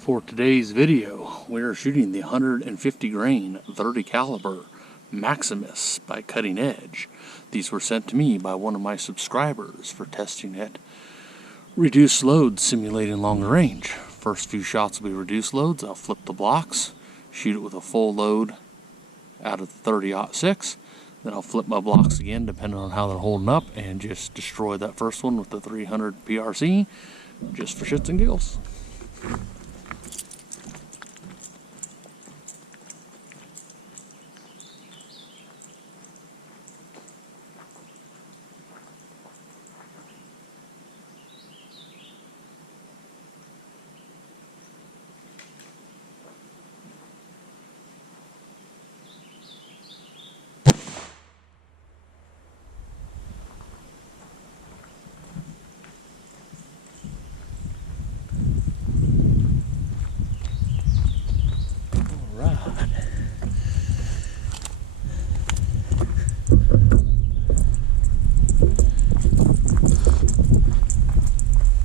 For today's video, we are shooting the 150 grain 30 caliber Maximus by Cutting Edge. These were sent to me by one of my subscribers for testing at reduced loads simulating longer range. First few shots will be reduced loads. I'll flip the blocks, shoot it with a full load out of the 30-06. Then I'll flip my blocks again depending on how they're holding up and just destroy that first one with the 300 PRC just for shits and giggles.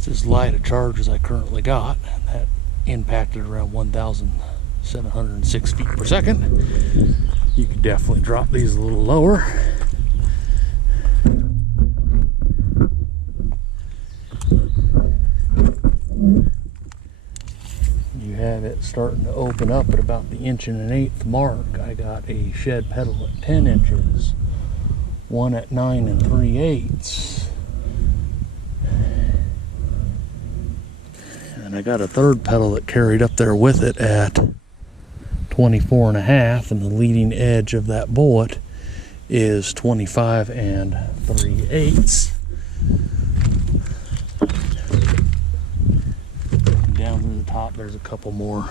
As light a charge as I currently got, and that impacted around 1,706 feet per second. You can definitely drop these a little lower. You have it starting to open up at about the 1 1/8 mark. I got a shed pedal at 10 inches, one at 9 3/8. And I got a third pedal that carried up there with it at 24.5, and the leading edge of that bullet is 25 3/8. Down to the top, there's a couple more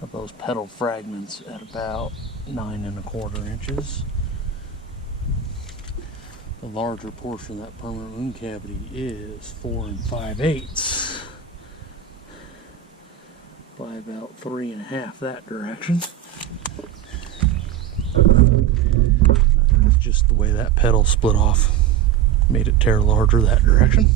of those pedal fragments at about 9 1/4 inches. The larger portion of that permanent wound cavity is 4 5/8 by about 3.5 that direction. That's just the way that pedal split off, made it tear larger that direction.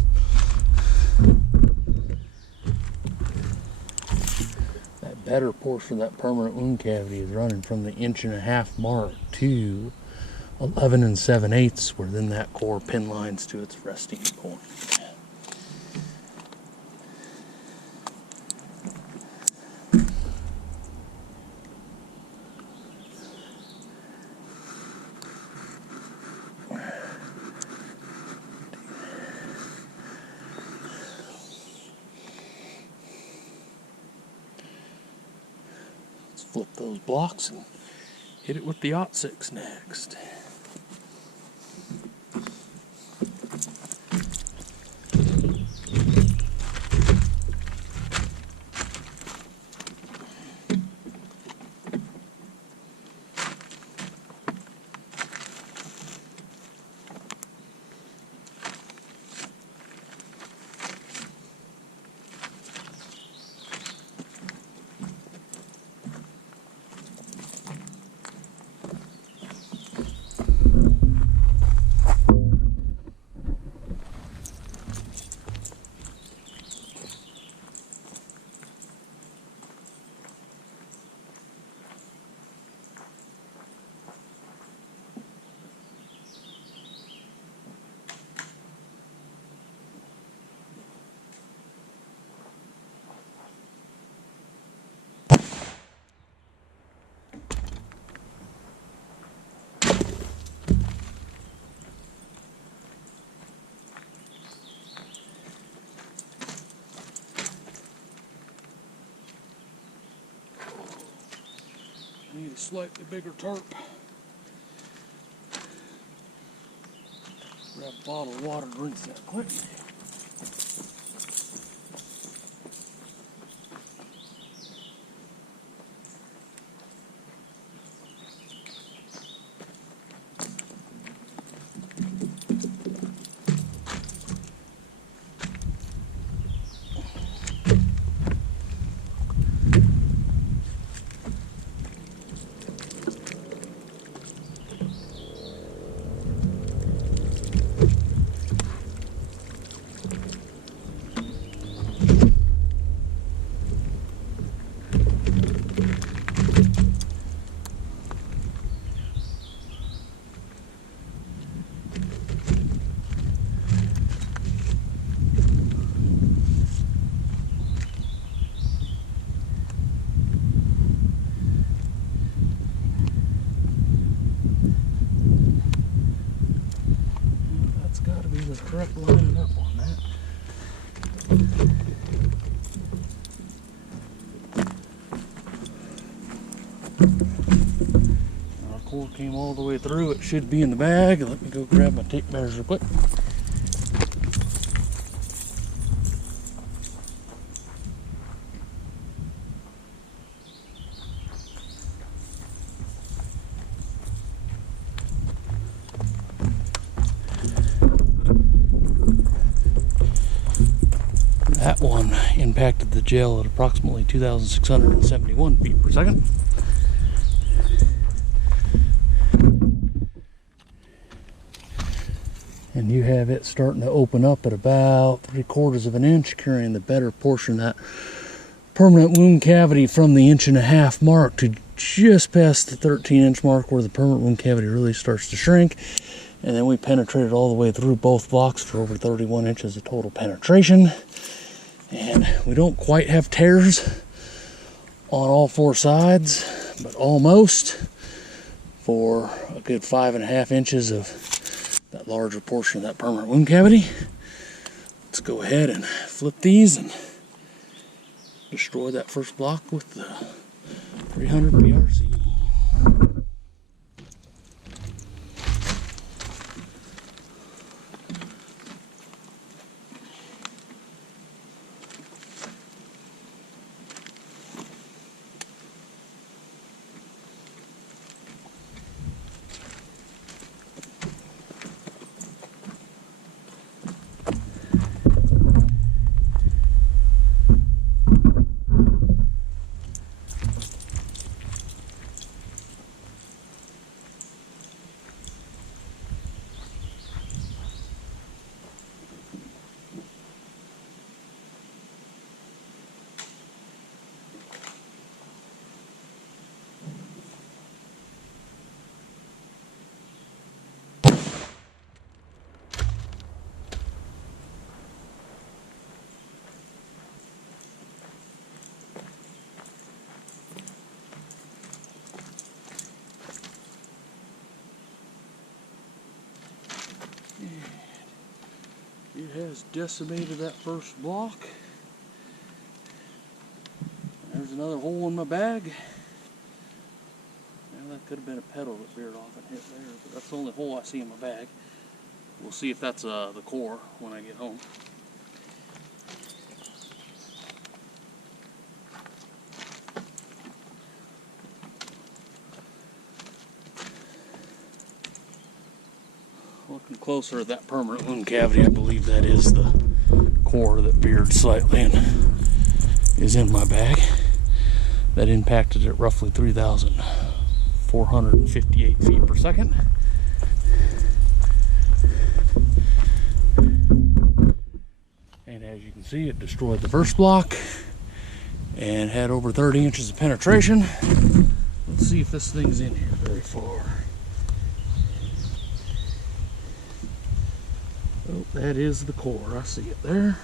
That better portion of that permanent wound cavity is running from the 1.5 mark to 11 7/8, where then that core pin lines to its resting point. Let's flip those blocks and hit it with the 06 next. I need a slightly bigger tarp. Grab a bottle of water and rinse that quick. Our core came all the way through. It should be in the bag. Let me go grab my tape measure real quick. That one impacted the gel at approximately 2,671 feet per second. And you have it starting to open up at about 3/4 of an inch, carrying the better portion of that permanent wound cavity from the 1.5-inch mark to just past the 13-inch mark, where the permanent wound cavity really starts to shrink. And then we penetrated all the way through both blocks for over 31 inches of total penetration. And we don't quite have tears on all 4 sides, but almost, for a good 5.5 inches of that larger portion of that permanent wound cavity. Let's go ahead and flip these and destroy that first block with the 300 PRC. It has decimated that first block. There's another hole in my bag. Now that could have been a pedal that veered off and hit there, but that's the only hole I see in my bag. We'll see if that's the core when I get home. Looking closer at that permanent wound cavity, I believe that is the core that veered slightly and is in my bag. That impacted at roughly 3,458 feet per second. And as you can see, it destroyed the first block and had over 30 inches of penetration. Let's see if this thing's in here very far. Oh, that is the core. I see it there.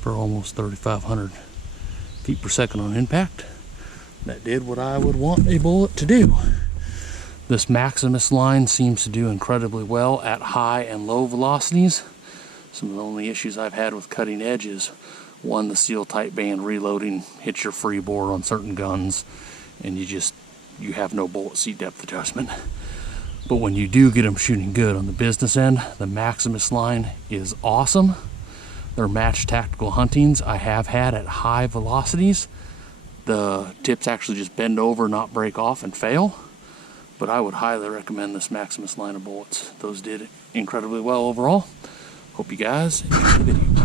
For almost 3,500 feet per second on impact. That did what I would want a bullet to do. This Maximus line seems to do incredibly well at high and low velocities. Some of the only issues I've had with cutting edge is, one, the steel tight band reloading hits your free bore on certain guns, and you have no bullet seat depth adjustment. But when you do get them shooting good on the business end, the Maximus line is awesome. They're matched tactical huntings I have had at high velocities. The tips actually just bend over, not break off, and fail. But I would highly recommend this Maximus line of bullets. Those did incredibly well overall. Hope you guys enjoyed the video.